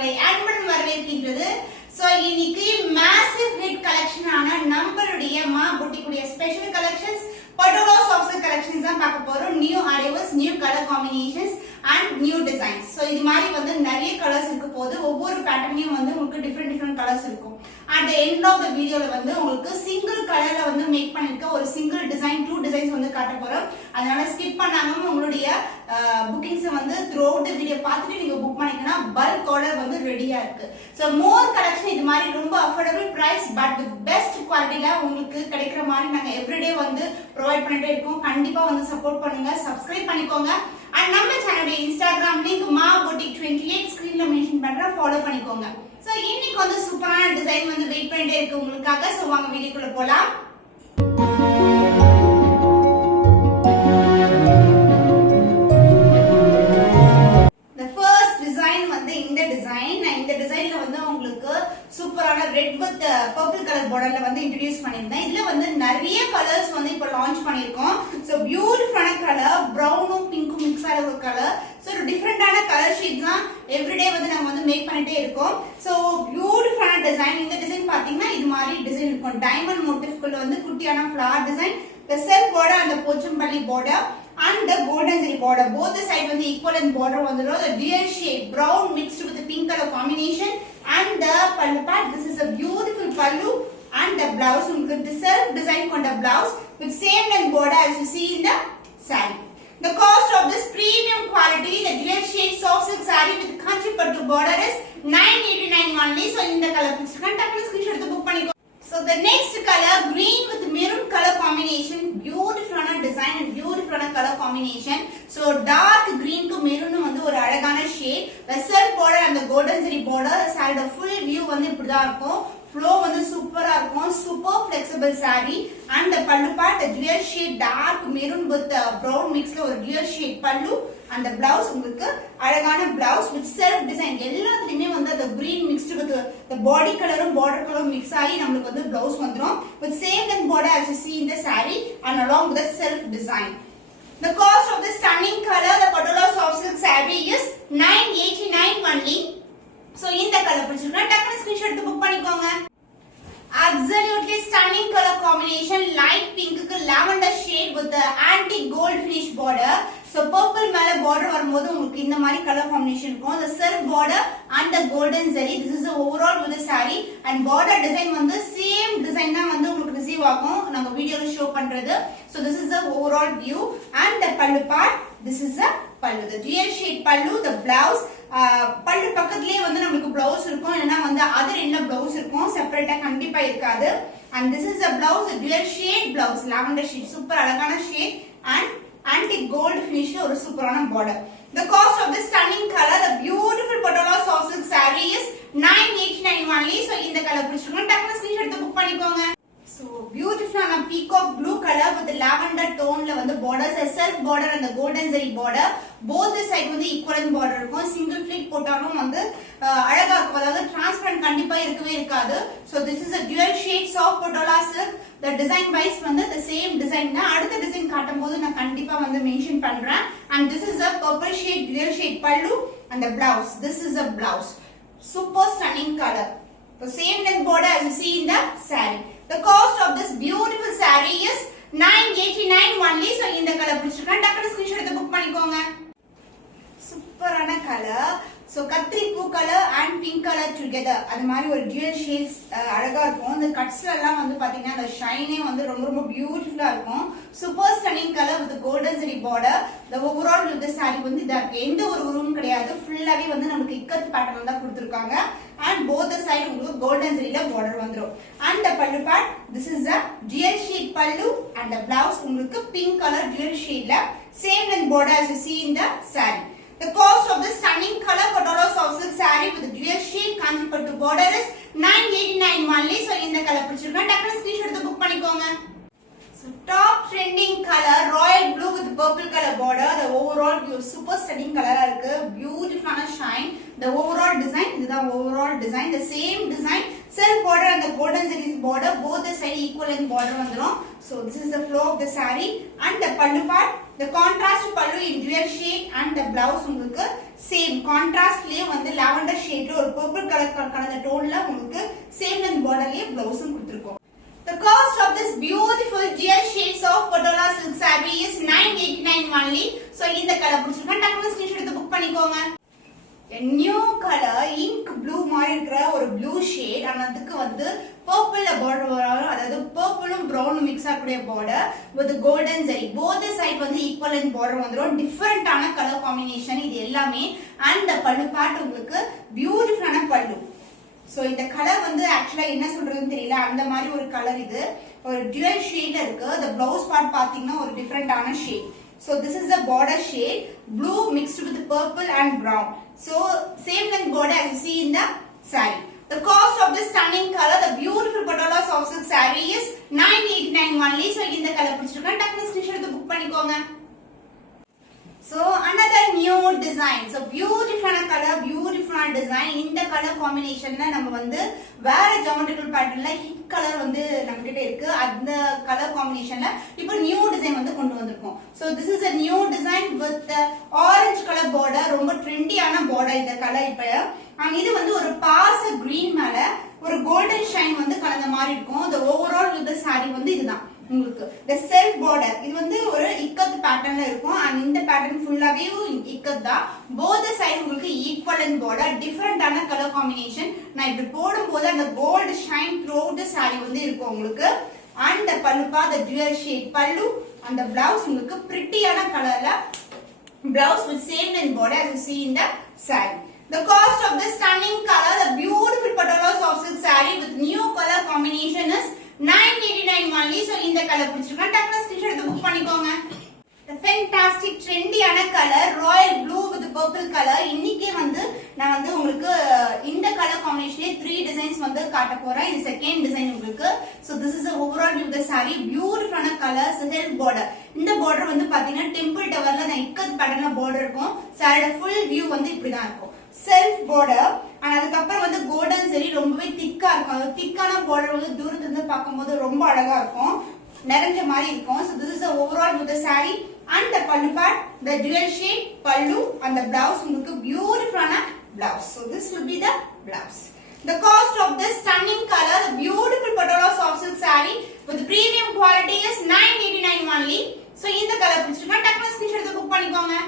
உங்களை அன்புடன் வரவேற்கின்றது. சோ இன்னைக்கு மேசிவ் ஹிட் கலெக்ஷன் ஆன நம்மளுடைய மா புட்டிக்குடைய special collections patola soft collections தான் பார்க்க போறோம். New arrivals, new colour combinations and new designs. So இது மாதிரி வந்து நிறைய கலர்ஸ் இருக்க போது ஒவ்வொரு பேட்டர்ன்லயும் வந்து உங்களுக்கு டிஃபரெண்ட் கலர்ஸ் இருக்கும். At the end of the வீடியோல வந்து உங்களுக்கு சிங்கிள் கலர்ல வந்து மேக் பண்ணிருக்க ஒரு சிங்கிள் டிசைன் 2 டிசைன்ஸ் வந்து காட்ட போறோம். அதனால ஸ்கிப் பண்ணாம உங்களுடைய புக்கிங்ஸ் வந்து த்ரூ அவுட் தி வீடியோ பார்த்துட்டு நீங்க புக் பண்ணிக்கனா பல்க் ஆர்டர் வந்து ரெடியா இருக்கு. சோ மோர் கலெக்ஷன் இது மாதிரி ரொம்ப affordable price but with best குவாலிட்டில உங்களுக்கு கிடைக்கிற மாதிரி நாங்க எவ்ரிடே வந்து ப்ரொவைட் பண்ணிட்டே இருக்கோம். கண்டிப்பா வந்து சப்போர்ட் பண்ணுங்க, சப்ஸ்கிரைப் பண்ணிக்கோங்க. அண்ட் நம்ம சேனலுடைய இன்ஸ்டாகிராம் லிங்க் மா புட்டிக் 28 ஸ்கிரீன்ல மென்ஷன் பண்றேன், ஃபாலோ பண்ணிக்கோங்க. சோ இன்னைக்கு வந்து சூப்பரான டிசைன் வந்து வெயிட் பண்ணிட்டே இருக்கு உங்களுக்காக. சோ வாங்க வீடியோக்குள்ள போலாம். இந்த டிசைன்ல வந்து உங்களுக்கு சூப்பரான ரெட் வித் பர்பிள் கலர் பார்டர்ல வந்து இன்ட்ரோ듀ஸ் பண்ணிருந்தேன். இதுல வந்து நிறைய கலர்ஸ் வந்து இப்ப லான்ச் பண்ணிருக்கோம். சோ பியூட்டிஃபுல்லான கலர், பிரவுனும் பிங்க்கும் மிக்ஸ் ஆன ஒரு கலர். சோ டிஃபரெண்டான கலர் ஷேட்ஸ் தான் எவ்ரிடே வந்து நம்ம வந்து மேக் பண்ணிட்டே இருக்கோம். சோ பியூட்டிஃபுல்லான டிசைன். இந்த டிசைன் பாத்தீங்கன்னா இது மாதிரி டிசைன் இருக்கும். டைமண்ட் மோட்டிவ்க்குள்ள வந்து குட்டியான ஃபிளவர் டிசைன், செல்ஃப் பார்டர் அந்த Pochampalli border and the golden zari border. Both the side வந்து equivalent border வந்துரும். The dual shade brown mixed with the pink color combination and the pallu part. This is a beautiful pallu and the blouse. உங்களுக்கு self design கொண்ட blouse with same length border as you see in the saree. The cost of this premium quality, the dual shade soft silk saree with kanchi pattu border is 989 only. So இந்த colour பிடிச்சிருக்கேன், டக்குனு screenshot எடுத்து book பண்ணிக்கோ. So the next color, green with maroon color combination, beautiful design and beautiful color combination. So dark green to maroon வந்து ஒரு அழகான shade. Vessel border and the golden zari border side full view வந்து இப்படி தான் இருக்கும். Flow வந்து சூப்பரா இருக்கும். Super flexible saree and the pallu part the dual shade dark maroon with brown mixல ஒரு dual shade pallu and the blouse உங்களுக்கு அழகான blouse with self design. எல்லாத்துலயுமே வந்து the green mixed with the body colorum border colorum mix ஆகி நமக்கு வந்து blouse வந்துரும் with same length border as you see in the saree and along with the self design. The cost of this stunning color, the Patola soft silk saree is 989 only. So இந்த colour பிடிச்சிருக்கா டக்குனு screenshot எடுத்து book பண்ணிக்கோங்க. Absolutely stunning color combination, light pink க்கு lavender shade with the antique gold finish border. So purple மேல border வரும்போது உங்களுக்கு இந்த மாதிரி color combination இருக்கும். The self border and the golden zari. This is the overall with the saree and border design வந்து same design தான் வந்து உங்களுக்கு ரிசீவ் ஆகும். நாங்க வீடியோல ஷோ பண்றது. So this is the overall view and the pallu part. This is the pallu, the dual shade pallu, the blouse. பல்லு பக்கத்துலயே வந்து நமக்கு blouse இருக்கும், இல்லனா வந்து other end blouse இருக்கும், செப்பரேட்டா கண்டிப்பா இருக்காது. And this is a blouse, a dual shade blouse, lavender shade, super அழகான shade and antique gold finish ஒரு சூப்பரான border. The cost of this stunning color, the beautiful Patola soft silk saree is 989 only. So இந்த colour பிடிச்சிருக்கா டக்குனு screenshot எடுத்து book பண்ணிக்கோங்க. So beautiful ஆன peacock blue color with the lavender tone ல வந்து borders, a self border and the golden zari border. Both the side வந்து equivalent border இருக்கும். Single fleet போட்டாலும் வந்து அழகா இருக்கும். அதாவது transparent கண்டிப்பா இருக்கவே இருக்காது. So this is a dual shade soft Patola silk. The design wise வந்து the same design தான். அடுத்த டிசைன் காட்டும்போது நான் கண்டிப்பா வந்து மென்ஷன் பண்றேன். And this is a purple shade dual shade pallu and the blouse. This is a blouse. Super stunning color. The same length border as you see in the saree. The cost of this beautiful saree is 989 only. So இந்த colour பிடிச்சிருக்கா டக்குனு screenshot எடுத்து book பண்ணிக்கோங்க. சூப்பரான colour. So கத்திரி பூ colour and pink color together. அது மாதிரி ஒரு dual shades அழகா இருக்கும். இந்த கட்ஸ்ல எல்லாம் வந்து பாத்தீங்கன்னா அந்த ஷைனே வந்து ரொம்ப ரொம்ப பியூட்டிஃபுல்லா இருக்கும். Super stunning colour with golden zari border. The overall with the saree வந்து இதா இருக்கு. எந்த ஒரு உருவும் கிடையாது. ஃபுல்லாவே வந்து நமக்கு இக்கத் பேட்டர்ன் தான் கொடுத்திருக்காங்க. And both the side உங்களுக்கு golden zari ல border வந்துரும். And the pallu part, this is a dual shade pallu and the blouse உங்களுக்கு pink color dual shade ல same length border as you see in the saree. The cost of this stunning color Patola soft silk saree with the dual shade kanchi pattu border is 989 only. So இந்த colour பிடிச்சிருக்கா டக்குனு screenshot எடுத்து book பண்ணிக்கோங்க. So top trending color royal blue with purple color border. The overall view super stunning color இருக்கு. Beautiful shine. The overall design, இதுதான் overall design. The same design, self border and the golden zari border, both the side equivalent border வந்துரும். So this is the flow of the saree and the pallu part. The contrast pallu in dual shade and the blouse உங்களுக்கு same கான்ட்ராஸ்ட்லயே வந்து lavender ஷேட்ல ஒரு purple colour கலந்த டோன்ல உங்களுக்கு same length பார்டர்லயே பிளவுஸும் கொடுத்திருக்கோம். The cost of this beautiful dual shades of Patola silk saree is 989 only. So இந்த colour பிடிச்சிருக்கா டக்குனு screenshot எடுத்து புக் பண்ணிக்கோங்க. A new color ink blue மாதிரி இருக்கிற ஒரு ப்ளூ ஷேட், ஆனா அதுக்கு வந்து பர்பிள்ல பார்டர் வரும், அதாவது பர்பிளும் பிரவுனும் மிக்ஸ் ஆகக்கூடிய border with golden zari. Both side வந்து ஈக்குவல் அண்ட் பார்டர் வந்துரும். டிஃபரெண்டான கலர் காம்பினேஷன் இது எல்லாமே. அண்ட் பல்லு பார்ட் உங்களுக்கு பியூட்டிஃபுல்லான பல்லு. சோ இந்த கலர் வந்து ஆக்சுவலா என்ன சொல்றதுன்னு தெரியல, அந்த மாதிரி ஒரு கலர். இது ஒரு டுவல் ஷேட்ல இருக்கு. the blouse part பாத்தீங்கன்னா ஒரு டிஃபரெண்டான shade. so this is the border shade blue mixed with purple and brown. so same length border as you see in the saree. the cost of this stunning color, the beautiful Patola soft silk saree is 989 only. so இந்த colour பிடிச்சிருக்கா டக்குனு screenshot எடுத்து book பண்ணிக்கோங்க. So another new design. So beautiful color, beautiful design. இந்த color combinationல நம்ம வந்து வேற geometrical patternல hit color வந்து நம்ம கிட்ட இருக்கு. அந்த color combinationல இப்போ new design வந்து கொண்டு வந்திருக்கோம். So this is a new design with the orange color border. ரொம்ப ட்ரெண்டியான border இந்த color இப்போ. and இது வந்து ஒரு பாச green மேல ஒரு golden shine வந்து கலந்த மாதிரி இருக்கும். the overall with the saree வந்து இதுதான் உங்களுக்கு. the self border இது வந்து ஒரு இக்கத் பேட்டர்ன்ல இருக்கும். and இந்த பேட்டர்ன் ஃபுல்லாவே இக்கத் தான். both the side உங்களுக்கு equivalent border, டிஃபரண்டான கலர் காம்பினேஷன். நான் இப்படி போடும்போது அந்த gold shine throughout the saree வந்து இருக்கும் உங்களுக்கு. and the பல்லு the dual shade பல்லு and the blouse உங்களுக்கு பிரிட்டியான கலர்ல blouse with same length border as you see in the saree. The cost of this stunning color, the beautiful Patola soft silk saree with new color combination is 989 only. so இந்த colour பிடிச்சிருக்கா டக்குனு screenshot எடுத்து book பண்ணிக்கோங்க. the fantastic trendyயான colour royal blue with purple color. இன்னைக்கு வந்து நான் வந்து உங்களுக்கு இந்த கலர் காம்பினேஷன்ல 3 டிசைன்ஸ் வந்து காட்ட போறேன். இது செகண்ட் டிசைன் உங்களுக்கு. so this is the overall view of the saree. beautiful color silk border. இந்த border வந்து பாத்தீங்கன்னா டெம்பிள் டவர்ல அந்த இக்கத் பேட்டர்ன்ல border இருக்கும். saree full view வந்து இப்படி தான் இருக்கும். self border and அதுக்கப்புறம் வந்து கோல்டன் ஜரி ரொம்பவே திக்கா இருக்கும். திக்கான border வந்து தூரத்துல இருந்து பாக்கும்போது ரொம்ப அழகா இருக்கும், நிறைஞ்ச மாதிரி இருக்கும். so this is the overall with the saree and the pallu part, the dual shade pallu and the blouse உங்களுக்கு beautiful blouse. so this will be the blouse. the cost of this stunning color, the beautiful Patola soft silk saree with premium quality is 989 only. so இந்த colour பிடிச்சிருக்கா டக்குனு screenshot எடுத்து book பண்ணிக்கோங்க.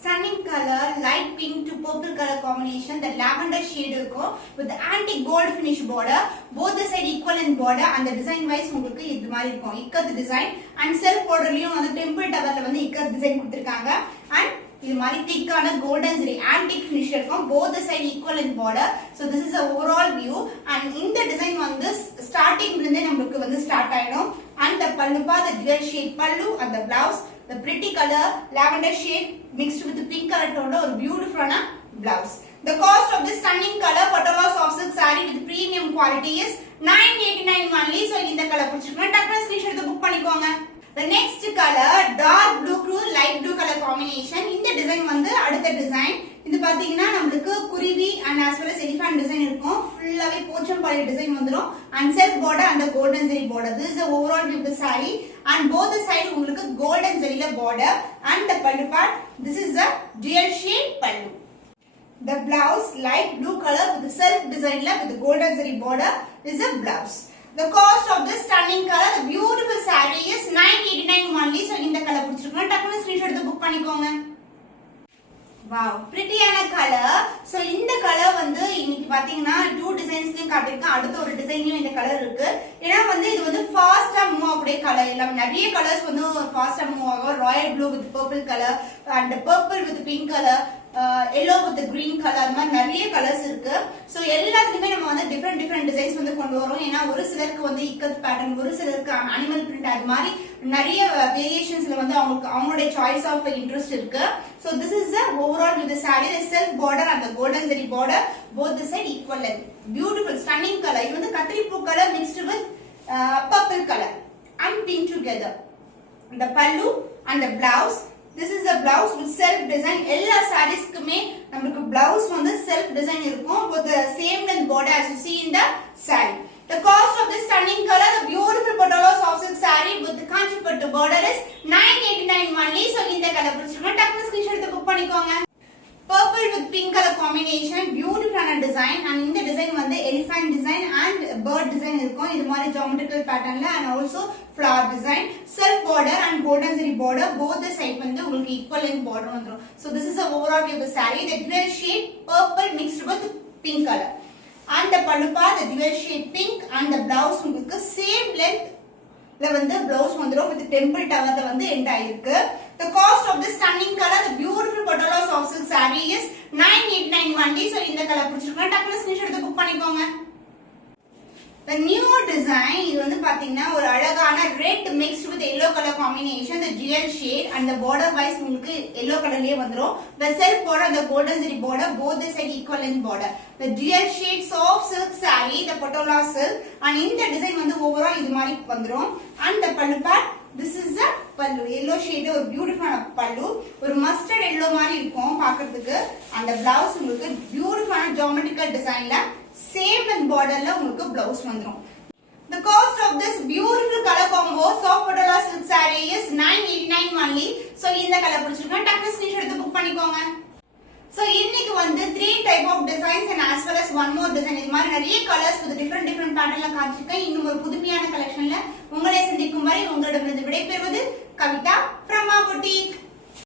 stunning color, light pink to purple color combination. the lavender shade இருக்கும் with antique gold finish border, both the side equal in border. and the design wise உங்களுக்கு இது மாதிரி இருக்கும் இக்கத் டிசைன். and self borderலயும் வந்து temple டவர்ல வந்து ikat design கொடுத்திருக்காங்க. and இது மாதிரி திக்கான கோல்டன் ஜரி antique finish இருக்கும். both the side equal in border. so this is the overall view. and இந்த டிசைன் வந்து ஸ்டார்டிங்ல இருந்தே நமக்கு வந்து ஸ்டார்ட் ஆயிடும். and the pallu the dual shade pallu and the blouse the pretty color lavender shade mixed with the pink color tone or beautiful blouse. the cost of this stunning color Patola soft silk saree with premium quality is 989 only. so இந்த colour பிடிச்சிருக்கா டக்குனு screenshot எடுத்து book பண்ணிக்கோங்க. the next color dark blue to light blue color combination. இந்த design வந்து அடுத்த design. இது பாத்தீங்கன்னா நமக்கு குருவி and as well as elephant design இருக்கும். ஃபுல்லாவே போச்சம்பள்ளி டிசைன் வந்துரும். and self border and the golden zari border. this is the overall view of the saree. and both the side உங்களுக்கு golden zari border and the pallu part. this is the dual shade pallu. the blouse light blue color with the self design with the golden zari border is a blouse. the cost of this stunning color, the beautiful saree is 989 only. so இந்த colour பிடிச்சிருக்கா டக்குனு screenshot எடுத்து book பண்ணிக்கோங்க. wow prettyயான colour. so இந்த colour வந்து இன்னைக்கு பாத்தீங்கன்னா 2 டிசைன்ஸ்லயும் காட்டிருக்கேன். அடுத்த ஒரு டிசைன்லயும் இந்த கலர் இருக்கு. ஏன்னா வந்து இது வந்து ஃபாஸ்டா மூவ் ஆகக்கூடிய கலர். எல்லாமே நிறைய கலர்ஸ் வந்து ஃபாஸ்டா மூவ் ஆகும். Royal blue with purple colour and purple with pink color, yellow with green color, அந்த மாதிரி நிறைய கலர்ஸ் இருக்கு. சோ எல்லாத்துலயுமே நம்ம வந்து டிஃபரெண்ட் டிசைன்ஸ் வந்து கொண்டு வரோம். ஏன்னா ஒரு சிலருக்கு வந்து இக்கத் பேட்டர்ன், ஒரு சிலருக்கு அனிமல் பிரிண்ட், அது மாதிரி நிறைய வேரியேஷன்ஸ்ல வந்து அவங்களுடைய சாய்ஸ் ஆஃப் இன்ட்ரெஸ்ட் இருக்கு. so this is the overall with the saree, the self border and the golden zari border, both the side equal length. beautiful stunning color. இது வந்து கத்திரி பூ colour mixed with purple color and pink together. the pallu and the blouse, this is the blouse with self design. எல்லா sareesக்குமே நமக்கு blouse வந்து self design இருக்கும் with the same length border as you see in the saree. the cost of this stunning color, the beautiful Patola soft silk saree with the kanchipattu border is 989 only. so இந்த colour பிடிச்சிருக்கா டக்குனு screenshot எடுத்து book பண்ணிக்கோங்க. purple with pink color combination, beautiful design. And இந்த design வந்து elephant design and bird design இருக்கும். இது மாதிரி geometrical patternல and also flower design, self border and golden zari border, both the side வந்து உங்களுக்கு equal length border வந்துரும். So this is the overall view of the saree. The dual shade purple mixed with pink color. And the pallu part, the dual shade pink and the blouse உங்களுக்கு same length ல வந்து blouse வந்துரும் with temple tower ல வந்து end ஆயிருக்கு. The cost of this stunning color, the beautiful Patola soft silk saree is 989 only. So இந்த colour பிடிச்சிருக்கா டக்குனு ஸ்கிரீன்ஷாட் எடுத்து புக் பண்ணிக்கோங்க. The new design இது வந்து பாத்தீங்கன்னா ஒரு அழகான red mixed with yellow color combination, the dual shade and the border wise உங்களுக்கு yellow colorலயே வந்துரும். The self border, the golden zari border, both the side equal length border. The dual shade soft silk saree, the Patola silk, and இந்த design வந்து overall இது மாதிரி வந்துரும். And the pallu part, this is the pallu, yellow shade, ஒரு பியூட்டிஃபுல்லான pallu, ஒரு mustard yellow மாதிரி இருக்கும் பார்க்கிறதுக்கு. And the blouse உங்களுக்கு பியூட்டிஃபுல்லான geometrical designல same and borderல உங்களுக்கு blouse வந்துரும். The cost of this beautiful color combo soft Patola silk saree is 989 only. So இந்த கலர் பிடிச்சிருக்கா டக்குனு ஸ்கிரீன்ஷாட் எடுத்து புக் பண்ணிக்கோங்க. So இன்னைக்கு வந்து 3 type of designs and as well as one more design, இது மாதிரி நிறைய கலர்ஸ் with different patternல காட்சிருக்கேன். இன்னும் ஒரு புதுமையான கலெக்ஷன்ல உங்களை சந்திக்கும் வரை உங்களிடமிருந்து விடைபெறுவது கவிதா from our boutique.